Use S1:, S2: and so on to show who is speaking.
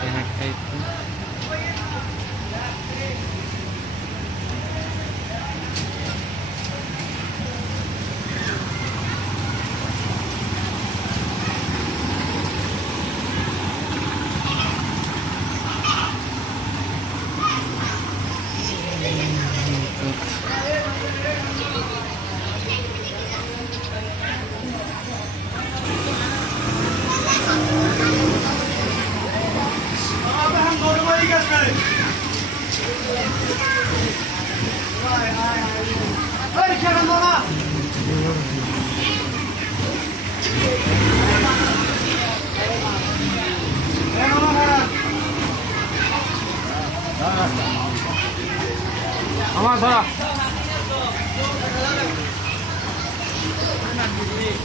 S1: hay hay আমার ভাড়া।